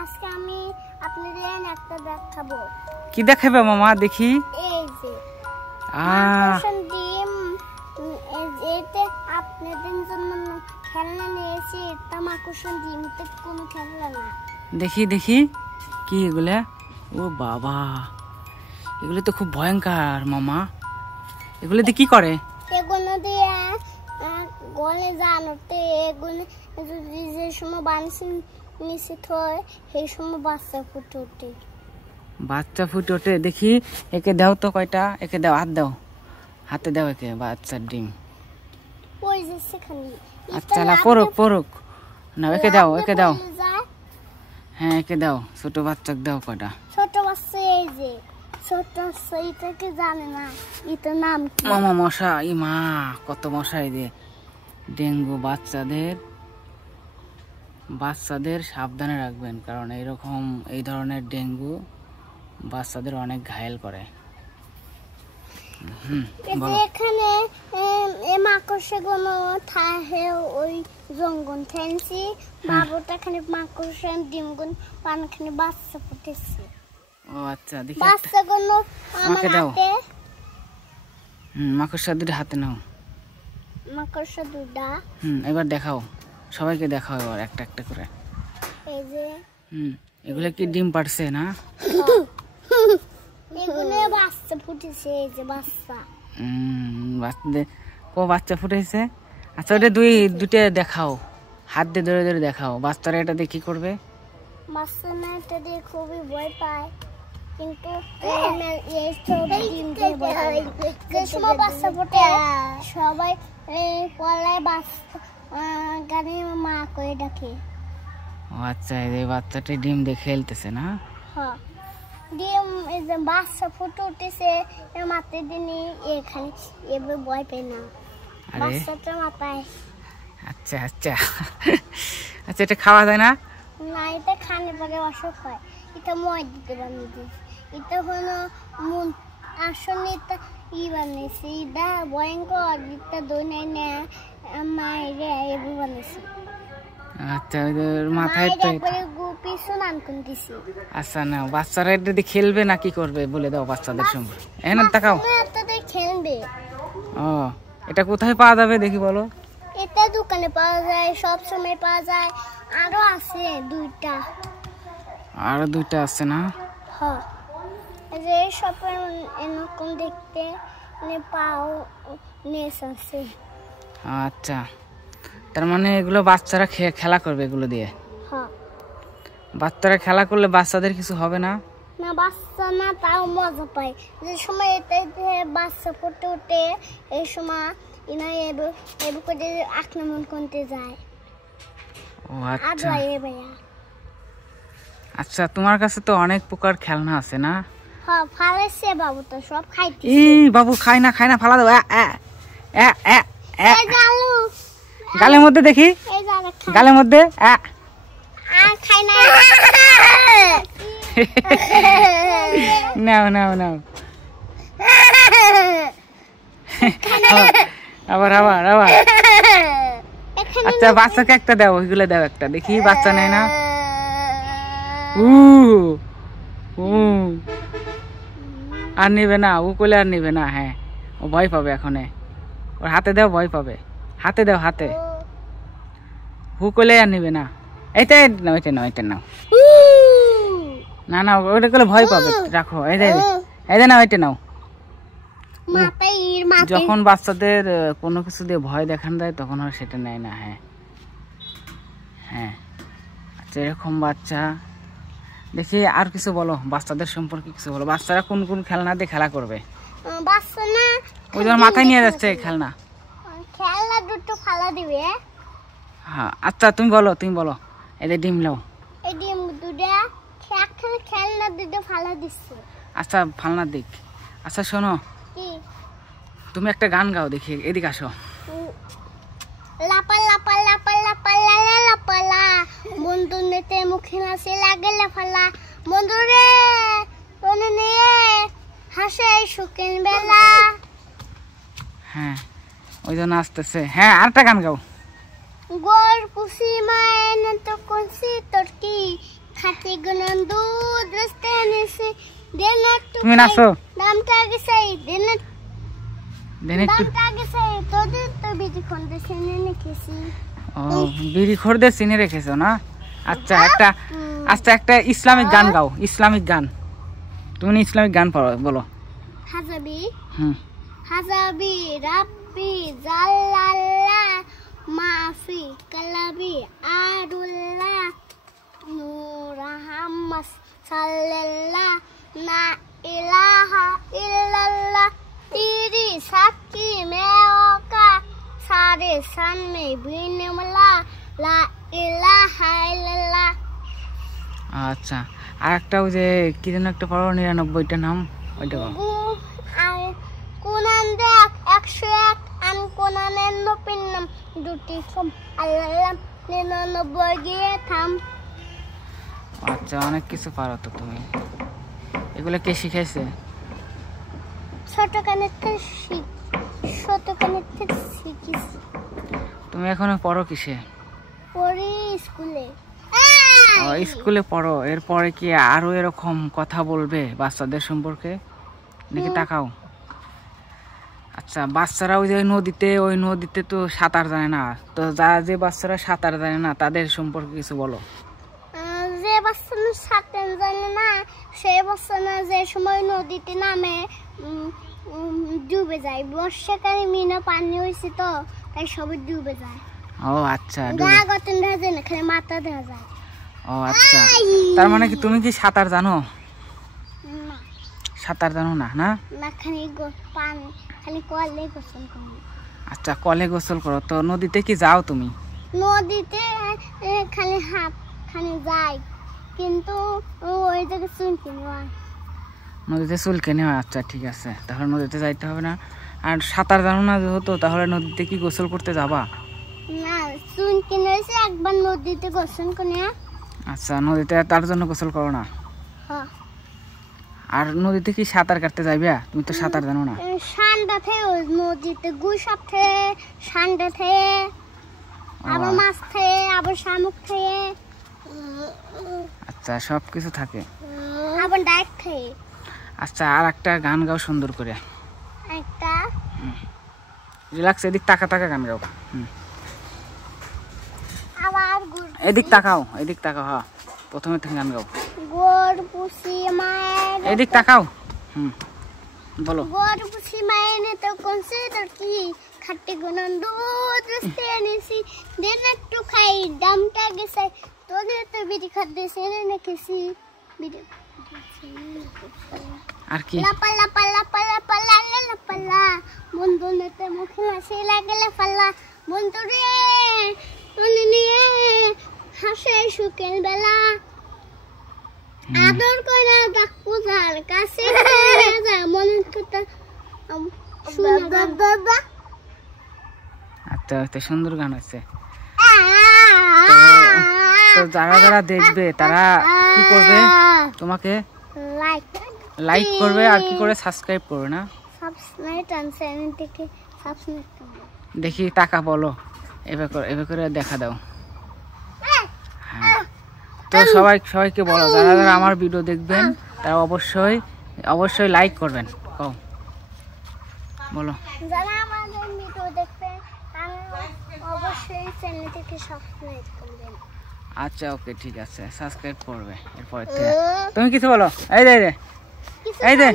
আজকে আমি আপনাদের একটা দেখাবো। কি দেখাবে মামা দেখি? এই যে মাকড়সার ডিম, এতে আপনাদের জন্য খেলনা নিয়েছি। এটা মাকড়সার ডিম, এটা কোনো খেলনা না। দেখি দেখি কি এগুলা? ও বাবা, এগুলো তো খুব ভয়ঙ্কর মামা। এগুলো দিয়ে কি করে? এগুলো দিয়ে গলে জানোতে এগুলো যদি যে সময় বানিয়ে নিশ্চিত হয় সেই সময় বাচ্চা ফুটে ওঠে। বাচ্চা ফুটে ওঠে? দেখি একে দাও তো কয়টা, একে দাও, হাত দাও, হাতে দাও একে বাচ্চার ডিম। ওই যে সেখানে। আচ্ছা না, পড়ুক পড়ুক না, একে দাও, একে দাও। হ্যাঁ একে দাও, ছোট বাচ্চাকে দাও কয়টা। ছোট বাচ্চা এই যে ছোট বাচ্চা, এটাকে জানে না এটার নাম কি? মামা মশা, ই মা কত মশা! এই যে ডেঙ্গু, বাচ্চাদের সাবধানে রাখবেন, কারণ এইরকম এই ধরনের ডেঙ্গু বাচ্চাদের অনেক ঘায়েল করে। এখানে মাকড়সাগুলো থাকে ওই জঙ্গল ফেন্সি বাবুটা এখানে মাকড়সার ডিমগুলো পানখানে বাচ্চা ফুটেছে। ও আচ্ছা, দেখি বাচ্চাগুলো আমার হাতে। মাকড়সা দুটো হাতে নাও। মাকড়সা দুটা। এবার দেখাও, সবাইকে দেখাও এবার একটা একটা করে। এই যে এগুলো কি ডিম পাড়ছে না? এগুলো বাচ্চা ফুটেছে। এই যে বাচ্চা। বাচ্চাদের বাচ্চা ফুটেছে। আচ্ছা ওটা দুটো দেখাও, হাত দিয়ে ধরে ধরে দেখাও। বাচ্চারা এটা দিয়ে কি করবে? বাচ্চা না এটা দিয়ে খুবই ভয় পায়, কিন্তু যে সময় বাচ্চা ফোটে সবাই পলায় বাচ্চা গানে মা করে ডাকে। ও আচ্ছা, এই বাচ্চাটা ডিম দিয়ে খেলতেছে না? হ্যাঁ, ডিম এই যে বাচ্চা ফুটে উঠেছে মাথায় দিনে এখানে এবার ভয় পায় না বাচ্চাটা মাথায়। আচ্ছা আচ্ছা আচ্ছা, এটা খাওয়া যায় না? না, এটা খানে পরে অসুখ হয়। এটা মই দিতে বানিয়েছি। এটা হলো আসলে এটা বানিয়েছি। এটা ভয়ঙ্কর, এটা দই না মায়েরে এবার বানিয়েছি। আচ্ছা, মাথায় তো পিছন আনকুন দিছি। আচ্ছা না, বাচ্চারা এটা দিয়ে খেলবে না কি করবে বলে দাও বাচ্চাদের সঙ্গে। এখানে তাকাও, খেলবে। ও এটা কোথায় পাওয়া যাবে দেখি বলো? এটা দোকানে পাওয়া যায়, সব সময় পাওয়া যায়। আরো আছে দুইটা। আরো দুইটা আছে না? হ্যাঁ, যে সব এরকম দেখতে পাও নেস আছে। আচ্ছা, তার মানে এগুলো বাচ্চারা খেলা করবে এগুলো দিয়ে? হ্যাঁ। বাচ্চারা খেলা করলে বাচ্চাদের কিছু হবে না? না, বাচ্চা না, তাও মজা পায়। যে সময় এতে বাচ্চা ফুটে ওঠে এই সময় করে আক্রমণ করতে যায়। ও আচ্ছা। আচ্ছা, তোমার কাছে তো অনেক প্রকার খেলনা আছে না? হ্যাঁ, ফালাইছে বাবু তো সব খাইতে। বাবু খায় না ফালা দাও। গালের মধ্যে দেখি, গালের মধ্যে খাই না। নাও নাও নাও, আবার আবার আবার। আচ্ছা, বাচ্চাকে একটা দাও, ওইগুলো দাও একটা দেখি। বাচ্চা নেয় না? আর নিবে না, ও কোলে আর নিবে না। হ্যাঁ, ও ভয় পাবে এখন। ওর হাতে দাও, ভয় পাবে। হাতে দাও, হাতে। হু কোলে আর নিবে না। এইটা নাও, এটা নাও, এটা নাও। না না, ওটা করলে ভয় পাবে, রাখো। এই নাও, এটা নাও। যখন বাচ্চাদের কোনো কিছু দিয়ে ভয় দেখান দেয় তখন আর সেটা নেয় না। হ্যাঁ হ্যাঁ, আচ্ছা এরকম বাচ্চা। দেখি আর কিছু বলো, বাচ্চাদের সম্পর্কে কিছু বলো। বাচ্চারা কোন কোন খেলনা দিয়ে খেলা করবে? ওই তোমার মাথায় নিয়ে যাচ্ছে খেলনা দুটো ফালা দিবে। হ্যাঁ, আচ্ছা তুমি বলো। এদের ডিম লাও। এই ডিম দুটো খেলনা দুটো ফালা দিচ্ছে। আচ্ছা, ফালনা দিক। আচ্ছা শোনো, তুমি একটা গান গাও দেখি। এদিকে আসো। লাপা লাপা লাপা লাপা লালা লাপালা, বন্ধু নেতে মুখে হাসি লাগে লাফালা, বন্ধু রে মনে নিয়ে হাসে সুখের বেলা। হ্যাঁ, ওই জন্য আসতেছে। হ্যাঁ, আরেকটা গান গাও। গোর পুষি মায়ের তো কনসি তোর কি খাতে গুনন দুধ রাস্তা এনেছে দেন একটু তুমি নাচো দামটা আগে চাই দেন একটু দামটা আগে চাই তোদের তো বিধি খন্ডে সেনে রেখেছি ও বিড়ি খোরদের চিনে রেখেছো না আচ্ছা একটা ইসলামিক গান গাও ইসলামিক গান তুমি ইসলামিক গান বলো হাজাবি হুম হাজাবি রাব্বি জাল্লাল্লাহ মাফি কালাবি আদুল্লাহ নূর হাম্মাস সাল্লাল্লাহ না ইলাহা ইল্লাল্লাহ तेरी साक्षी में का सारे सामने बीने वाला ला इलाहा इल्लल्लाह আচ্ছা আর একটা ওই যে কি যেন একটা পড়ো 99টা নাম ওইটা বলো কোরআন দেখ 101 আন কোরআনের নপিন নাম দুটি কম আল্লাহ 99 গিয়ে থাম আচ্ছা অনেক কিছু পারো তো তুমি এগুলো কে শিখাইছে ছোট কানের থেকে শিখিস তুমি এখনো পড়ো কিসে পড়ি স্কুলে স্কুলে পড়ো এরপরে কি আরো এরকম কথা বলবে বাচ্চাদের সম্পর্কে নাকি তাকাও আচ্ছা বাচ্চারা ওই যে ওই নদীতে তো সাঁতার জানে না তো যে বাচ্চারা সাঁতার জানে না তাদের সম্পর্কে কিছু বলো যে বাচ্চারা সাঁতার জানে না সেই বাচ্চারা যে সময় নদীতে নামে ডুবে যায় বর্ষাকালে মিনা পানি হয়েছে তো তাই সবাই ডুবে যায় ও আচ্ছা গা গতন দেখা যায় না খালি মাথা দেখা যায় ও আচ্ছা তার মানে কি তুমি কি সাঁতার জানো না সাঁতার জানো না না না খালি পানি খালি কলে গোসল করি আচ্ছা কলে গোসল করো তো নদীতে কি যাও তুমি নদীতে খালি হাত খালি যাই কিন্তু ওই জায়গায় চুলকে নেওয়া নদীতে চুলকে নেওয়া আচ্ছা ঠিক আছে তাহলে নদীতে যাইতে হবে না আর সাঁতার জানো না যেহেতু তাহলে নদীতে কি গোসল করতে যাবা না চুলকে নিয়েছে একবার নদীতে গোসল করে আচ্ছা নদীতে তার জন্য গোসল করো না হ্যাঁ আর নদীতে কি সাঁতার কাটতে যাবে তুমি তো সাঁতার জানো না ঠান্ডা থেকে নদীতে গুসাপ থেকে ঠান্ডা থেকে আবার মাছ থেকে আবার শামুক থেকে আচ্ছা সব কিছু থাকে আবার ডাইক থেকে আচ্ছা আর একটা গান গাও সুন্দর করে একটা রিল্যাক্স এদিক তাকা গান গাও আবার এদিক তাকাও হ্যাঁ প্রথমে থেকে গান গাও গোর পুষি মায়ের এদিক তাকাও বলো গোর পুষি মায়ের নে তো কোনসে তোর কি খাটে গুনন দুধ রাস্তে এনেছি দেন একটু খাই দামটা গেছে তোদের তো বিড়ি খাদ্য সেনে রেখেছি বিড়ি আর কি লাপালা পালা পালা পালা লাপালা বন্ধু নেতে মুখে হাসি লাগলে পাল্লা বন্ধু রে মনে নিয়ে হাসে সুখের বেলা আদর করে ডাক পূজার কাছে যা মনের কথা আচ্ছা তো সুন্দর গান হয়েছে তো যারা দেখবে তারা কি করবে তোমাকে লাইক করবে আর কি করে সাবস্ক্রাইব করবে না দেখি টাকা বলো এভাবে করে দেখা দাও হ্যাঁ তো সবাইকে বলো যারা আমার ভিডিও দেখবেন তারা অবশ্যই লাইক করবেন কও বলো যারা আমাদের ভিডিও দেখবেন তারা অবশ্যই চ্যানেলটিকে সাবস্ক্রাইব করবেন আচ্ছা ওকে ঠিক আছে সাবস্ক্রাইব করবে এরপর তুমি কিছু বলো এই দে